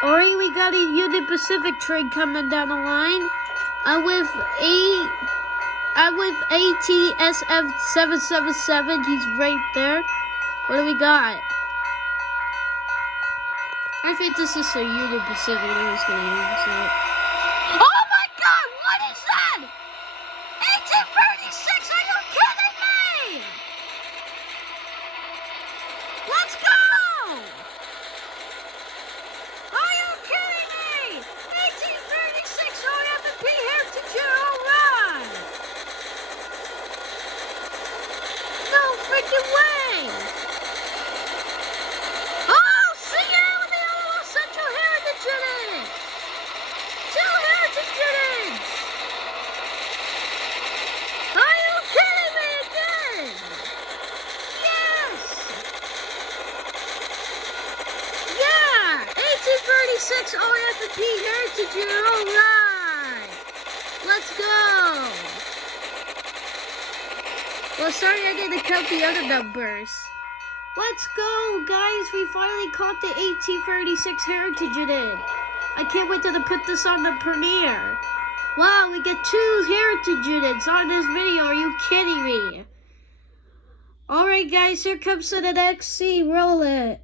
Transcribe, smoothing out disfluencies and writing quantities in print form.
Alright, we got a Union Pacific train coming down the line. I'm with ATSF 777. He's right there. What do we got? I think this is a Union Pacific. I'm just gonna answer it. Oh my God! What is that? 1836! Are you kidding me? Let's go! Are you kidding me? 1836 RF&P Heritage Year. All right. No freaking way. Oh, Seattle with the Illinois Central Heritage Unit. 2 Heritage Units. Are you kidding me again? Yes. Yeah. 1836 RF&P Heritage Year. All right. Let's go. Well, sorry I didn't count the other numbers. Let's go, guys. We finally caught the 1836 Heritage Unit. I can't wait to put this on the premiere. Wow, we get 2 Heritage Units on this video. Are you kidding me? Alright, guys, here comes to the next scene. Roll it.